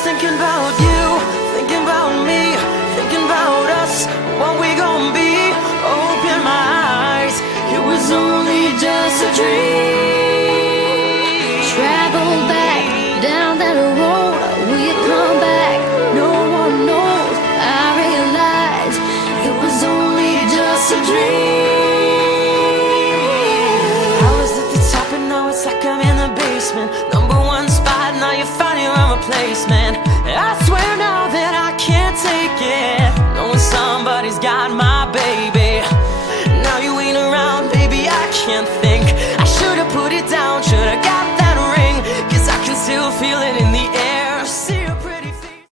thinking about you, thinking about me, thinking about us, what we gon' be. Open my eyes, it was only just a dream. Travel back down that road, will you come back? No one knows. I realized it was only just a dream. I was at the top and now it's like I'm in the basement. Number one spot, now you're finding my replacement. I swear now that I can't take it, knowing somebody's got my baby. Now you ain't around, baby, I can't think. I should've put it down, should've got that ring, 'cause I can still feel it in the air.